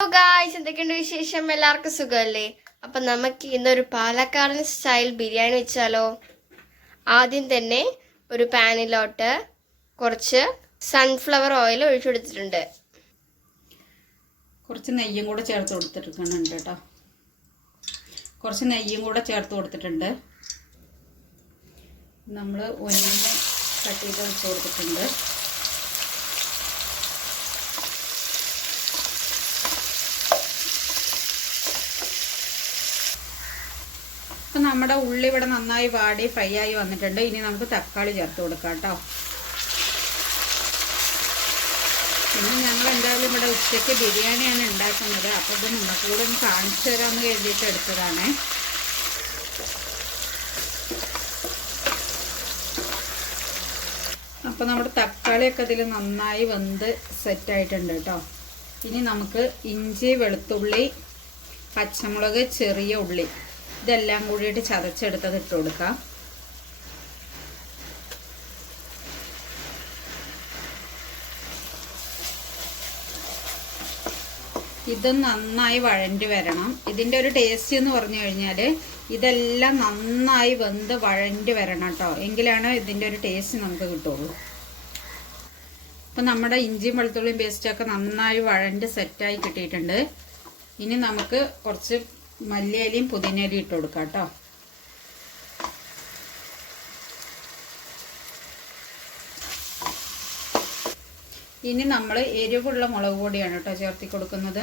Guys എന്തൊക്കെയുണ്ട് വിശേഷം? എല്ലാവർക്കും സുഖമല്ലേ? അപ്പം നമുക്ക് ഇന്നൊരു പാലക്കാടൻ സ്റ്റൈൽ ബിരിയാണി വെച്ചാലോ? ആദ്യം തന്നെ ഒരു പാനിലോട്ട് കുറച്ച് സൺഫ്ലവർ ഓയിൽ ഒഴിച്ചെടുത്തിട്ടുണ്ട് കുറച്ച് നെയ്യും കൂടെ ചേർത്ത് കൊടുത്തിട്ടുണ്ട് കേട്ടോ. കുറച്ച് നെയ്യും കൂടെ ചേർത്ത് കൊടുത്തിട്ടുണ്ട്. നമ്മൾ ഒന്നിനെ കട്ട് ചെയ്ത് വെച്ച് കൊടുത്തിട്ടുണ്ട്. നമ്മുടെ ഉള്ളി ഇവിടെ നന്നായി വാടി ഫ്രൈ ആയി വന്നിട്ടുണ്ട്. ഇനി നമുക്ക് തക്കാളി ചേർത്ത് കൊടുക്കാം കേട്ടോ. പിന്നെ ഞങ്ങൾ എന്തായാലും ഇവിടെ ഉച്ചയ്ക്ക് ബിരിയാണിയാണ് ഉണ്ടാക്കുന്നത്. അപ്പോൾ ഇത് നിങ്ങൾക്ക് കൂടെ ഒന്ന് കാണിച്ചു തരാമെന്ന് കരുതിയിട്ട് എടുത്തതാണ്. അപ്പോൾ നമ്മുടെ തക്കാളിയൊക്കെ ഇതിൽ നന്നായി വെന്ത് സെറ്റായിട്ടുണ്ട് കേട്ടോ. ഇനി നമുക്ക് ഇഞ്ചി വെളുത്തുള്ളി പച്ചമുളക് ചെറിയ ഉള്ളി. ഇതെല്ലാം കൂടിയിട്ട് ചതച്ചെടുത്തത് ഇട്ട് കൊടുക്കാം. ഇത് നന്നായി വഴണ്ടി വരണം. ഇതിന്റെ ഒരു ടേസ്റ്റ് എന്ന് പറഞ്ഞു കഴിഞ്ഞാൽ ഇതെല്ലാം നന്നായി വെന്ത് വഴണ്ടി വരണം കേട്ടോ. എങ്കിലാണ് ഇതിന്റെ ഒരു ടേസ്റ്റ് നമുക്ക് കിട്ടുള്ളൂ. അപ്പം നമ്മുടെ ഇഞ്ചിയും വെളുത്തുള്ളിയും പേസ്റ്റൊക്കെ നന്നായി വഴണ്ട് സെറ്റായി കിട്ടിയിട്ടുണ്ട്. ഇനി നമുക്ക് കുറച്ച് മല്ലിയിലയും പുതിനയിലയും ഇട്ട് കൊടുക്കാം കേട്ടോ. ഇനി നമ്മൾ എരിവുള്ള മുളക് പൊടിയാണ് കേട്ടോ ചേർത്തി കൊടുക്കുന്നത്.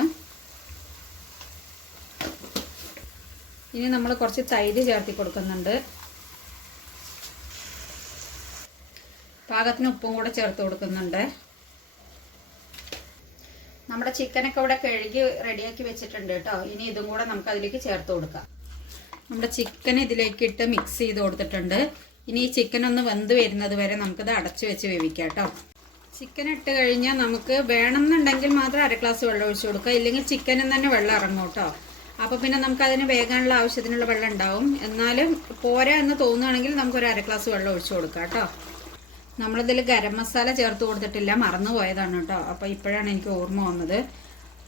ഇനി നമ്മൾ കുറച്ച് തൈര് ചേർത്തി കൊടുക്കുന്നുണ്ട്. പാകത്തിന് ഉപ്പും കൂടെ ചേർത്ത് കൊടുക്കുന്നുണ്ട്. നമ്മുടെ ചിക്കനൊക്കെ ഇവിടെ കഴുകി റെഡിയാക്കി വെച്ചിട്ടുണ്ട് കേട്ടോ. ഇനി ഇതും കൂടെ നമുക്ക് അതിലേക്ക് ചേർത്ത് കൊടുക്കാം. നമ്മുടെ ചിക്കൻ ഇതിലേക്ക് ഇട്ട് മിക്സ് ചെയ്ത് കൊടുത്തിട്ടുണ്ട്. ഇനി ഈ ചിക്കൻ ഒന്ന് വെന്ത് വരുന്നത് വരെ നമുക്കിത് അടച്ചു വെച്ച് വേവിക്കാം കേട്ടോ. ചിക്കൻ ഇട്ട് കഴിഞ്ഞാൽ നമുക്ക് വേണമെന്നുണ്ടെങ്കിൽ മാത്രം അര ഗ്ലാസ് വെള്ളം ഒഴിച്ചു കൊടുക്കുക ഇല്ലെങ്കിൽ ചിക്കനിൽ തന്നെ വെള്ളം ഇറങ്ങും കേട്ടോ. അപ്പോൾ പിന്നെ നമുക്ക് അതിന് വേകാനുള്ള ആവശ്യത്തിനുള്ള വെള്ളം ഉണ്ടാവും. എന്നാലും പോരാ എന്ന് തോന്നുകയാണെങ്കിൽ നമുക്ക് ഒരു അര ഗ്ലാസ് വെള്ളം ഒഴിച്ചു കൊടുക്കാം കേട്ടോ. നമ്മളിതിൽ ഗരം മസാല ചേർത്ത് കൊടുത്തിട്ടില്ല മറന്നു പോയതാണ് കേട്ടോ. അപ്പോൾ ഇപ്പോഴാണ് എനിക്ക് ഓർമ്മ വന്നത്.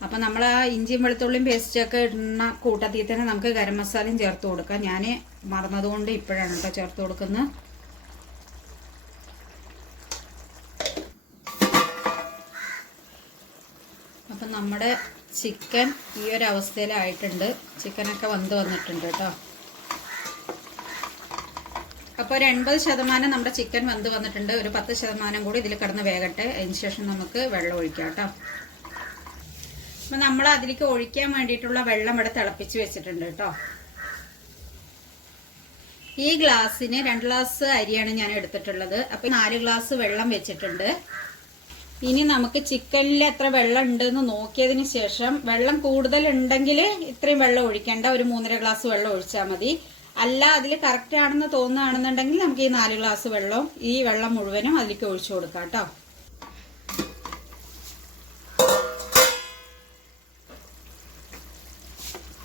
അപ്പോൾ നമ്മൾ ആ ഇഞ്ചിയും വെളുത്തുള്ളിയും പേസ്റ്റൊക്കെ ഇടുന്ന കൂട്ടത്തിൽ തന്നെ നമുക്ക് ഗരം മസാലയും ചേർത്ത് കൊടുക്കാം. ഞാൻ മറന്നതുകൊണ്ട് ഇപ്പോഴാണ് കേട്ടോ ചേർത്ത് കൊടുക്കുന്നത്. അപ്പം നമ്മുടെ ചിക്കൻ ഈ ഒരു അവസ്ഥയിലായിട്ടുണ്ട്. ചിക്കനൊക്കെ വന്ന് വന്നിട്ടുണ്ട് കേട്ടോ. അപ്പോൾ ഒരു എൺപത് ശതമാനം നമ്മുടെ ചിക്കൻ വെന്ത് വന്നിട്ടുണ്ട്. ഒരു പത്ത് ശതമാനം കൂടി ഇതിൽ കിടന്ന് വേകട്ടെ. അതിന് ശേഷം നമുക്ക് വെള്ളം ഒഴിക്കാം കേട്ടോ. അപ്പം നമ്മൾ അതിലേക്ക് ഒഴിക്കാൻ വേണ്ടിയിട്ടുള്ള വെള്ളം ഇവിടെ തിളപ്പിച്ച് വെച്ചിട്ടുണ്ട് കേട്ടോ. ഈ ഗ്ലാസ്സിന് രണ്ട് ഗ്ലാസ് അരിയാണ് ഞാൻ എടുത്തിട്ടുള്ളത്. അപ്പം നാല് ഗ്ലാസ് വെള്ളം വെച്ചിട്ടുണ്ട്. ഇനി നമുക്ക് ചിക്കനിൽ എത്ര വെള്ളം ഉണ്ടെന്ന് നോക്കിയതിന് ശേഷം വെള്ളം കൂടുതൽ ഉണ്ടെങ്കിൽ ഇത്രയും വെള്ളം ഒഴിക്കേണ്ട. ഒരു മൂന്നര ഗ്ലാസ് വെള്ളം ഒഴിച്ചാൽ മതി. അല്ല അതിൽ കറക്റ്റ് ആണെന്ന് തോന്നുകയാണെന്നുണ്ടെങ്കിൽ നമുക്ക് ഈ നാല് ഗ്ലാസ് വെള്ളം ഈ വെള്ളം മുഴുവനും അതിലേക്ക് ഒഴിച്ചു കൊടുക്കാം കേട്ടോ.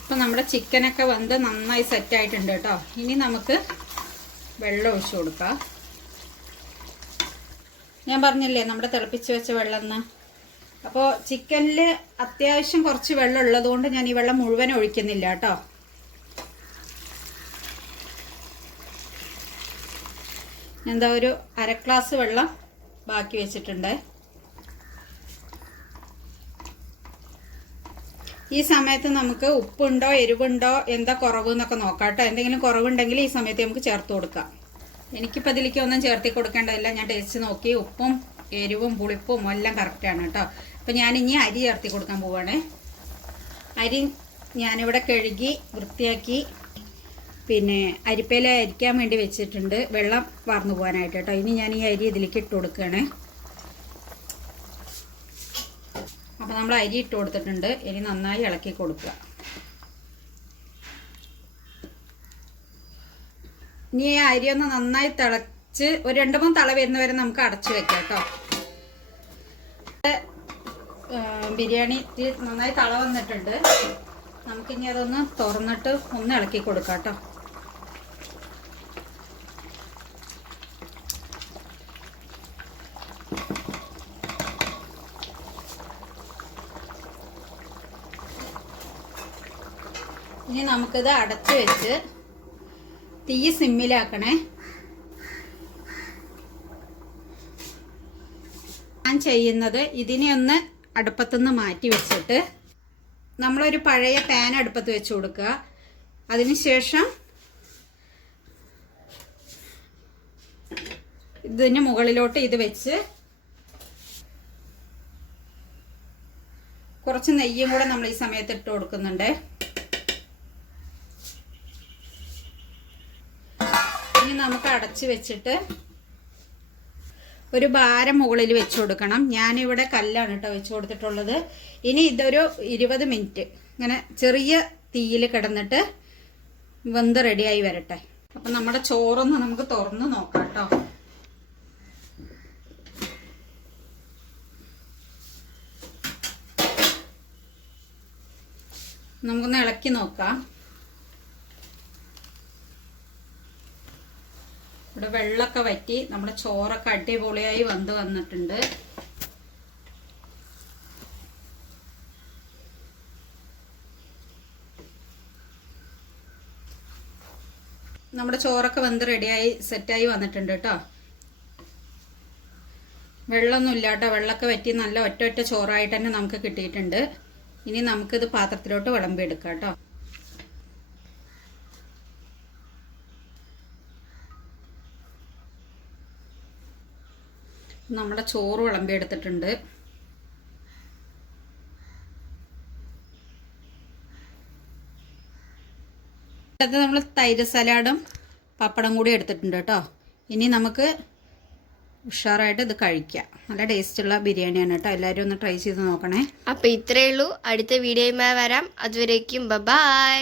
ഇപ്പം നമ്മുടെ ചിക്കനൊക്കെ വന്ന് നന്നായി സെറ്റ് ആയിട്ടുണ്ട് കേട്ടോ. ഇനി നമുക്ക് വെള്ളം ഒഴിച്ചു കൊടുക്കാം. ഞാൻ പറഞ്ഞില്ലേ നമ്മുടെ തിളപ്പിച്ച് വെച്ച വെള്ളം അപ്പോൾ ചിക്കനിൽ അത്യാവശ്യം കുറച്ച് വെള്ളം ഉള്ളതുകൊണ്ട് ഞാൻ ഈ വെള്ളം മുഴുവൻ ഒഴിക്കുന്നില്ല കേട്ടോ. എന്താ ഒരു അര ഗ്ലാസ് വെള്ളം ബാക്കി വെച്ചിട്ടുണ്ട്. ഈ സമയത്ത് നമുക്ക് ഉപ്പുണ്ടോ എരിവുണ്ടോ എന്താ കുറവ് എന്നൊക്കെ നോക്കാം കേട്ടോ. എന്തെങ്കിലും കുറവുണ്ടെങ്കിൽ ഈ സമയത്ത് നമുക്ക് ചേർത്ത് കൊടുക്കാം. എനിക്കിപ്പോൾ അതിലേക്ക് ഒന്നും ചേർത്തി കൊടുക്കേണ്ടതില്ല. ഞാൻ ടേസ്റ്റ് നോക്കി. ഉപ്പും എരിവും പുളിപ്പും എല്ലാം കറക്റ്റാണ് കേട്ടോ. അപ്പോൾ ഞാൻ ഇനി അരി ചേർത്തി കൊടുക്കാൻ പോവാണ്. അരി ഞാനിവിടെ കഴുകി വൃത്തിയാക്കി പിന്നെ അരിപ്പയില അരിക്കാൻ വേണ്ടി വെച്ചിട്ടുണ്ട്. വെള്ളം വാർന്നു പോകാനായിട്ട് കേട്ടോ. ഇനി ഞാൻ ഈ അരി ഇതിലേക്ക് ഇട്ട് കൊടുക്കുകയാണ്. അപ്പം നമ്മൾ അരി ഇട്ട് കൊടുത്തിട്ടുണ്ട്. ഇനി നന്നായി ഇളക്കി കൊടുക്കുക. ഇനി ഈ അരി ഒന്ന് നന്നായി തിളച്ച് ഒരു രണ്ട് മൂന്ന് തള വരുന്നവരെ നമുക്ക് അടച്ചു വെക്കാം കേട്ടോ. ബിരിയാണി നന്നായി തള വന്നിട്ടുണ്ട്. നമുക്കിനി അതൊന്ന് തുറന്നിട്ട് ഒന്ന് ഇളക്കി കൊടുക്കാം കേട്ടോ. ഇനി നമുക്കിത് അടച്ചു വെച്ച് തീ സിമ്മിലാക്കണേ. ഞാൻ ചെയ്യുന്നത് ഇതിനെ ഒന്ന് അടുപ്പത്തുനിന്ന് മാറ്റി വെച്ചിട്ട് നമ്മളൊരു പഴയ പാൻ അടുപ്പത്ത് വെച്ച് കൊടുക്കുക. അതിനുശേഷം ഇതിന് മുകളിലോട്ട് ഇത് വെച്ച് കുറച്ച് നെയ്യും കൂടെ നമ്മൾ ഈ സമയത്ത് ഇട്ട് കൊടുക്കുന്നുണ്ട്. നമുക്ക് അടച്ച് വെച്ചിട്ട് ഒരു ഭാരം മുകളിൽ വെച്ച് കൊടുക്കണം. ഞാനിവിടെ കല്ലാണ് കേട്ടോ വെച്ച് കൊടുത്തിട്ടുള്ളത്. ഇനി ഇതൊരു ഇരുപത് മിനിറ്റ് ഇങ്ങനെ ചെറിയ തീയിൽ കിടന്നിട്ട് വെന്ത് റെഡിയായി വരട്ടെ. അപ്പം നമ്മുടെ ചോറൊന്ന് നമുക്ക് തുറന്ന് നോക്കാം കേട്ടോ നമുക്കൊന്ന് ഇളക്കി നോക്കാം. ഇവിടെ വെള്ളമൊക്കെ വറ്റി നമ്മുടെ ചോറൊക്കെ അടിപൊളിയായി വന്ന് വന്നിട്ടുണ്ട്. നമ്മുടെ ചോറൊക്കെ വെന്ത് റെഡിയായി സെറ്റായി വന്നിട്ടുണ്ട് കേട്ടോ. വെള്ളമൊന്നും ഇല്ല കേട്ടോ. വെള്ളമൊക്കെ വറ്റി നല്ല ഒറ്റ ഒറ്റ ചോറായിട്ട് തന്നെ നമുക്ക് കിട്ടിയിട്ടുണ്ട്. ഇനി നമുക്കിത് പാത്രത്തിലോട്ട് വിളമ്പിയെടുക്കാം കേട്ടോ. നമ്മുടെ ചോറ് വിളമ്പിയെടുത്തിട്ടുണ്ട് അത് നമ്മൾ തൈര് സലാഡും പപ്പടം കൂടി എടുത്തിട്ടുണ്ട് കേട്ടോ. ഇനി നമുക്ക് ഉഷാറായിട്ട് ഇത് കഴിക്കാം. നല്ല ടേസ്റ്റുള്ള ബിരിയാണിയാണ് കേട്ടോ. എല്ലാവരും ഒന്ന് ട്രൈ ചെയ്ത് നോക്കണേ. അപ്പൊ ഇത്രയേ ഉള്ളൂ. അടുത്ത വീഡിയോയുമായി വരാം. അതുവരേക്കും ബൈ.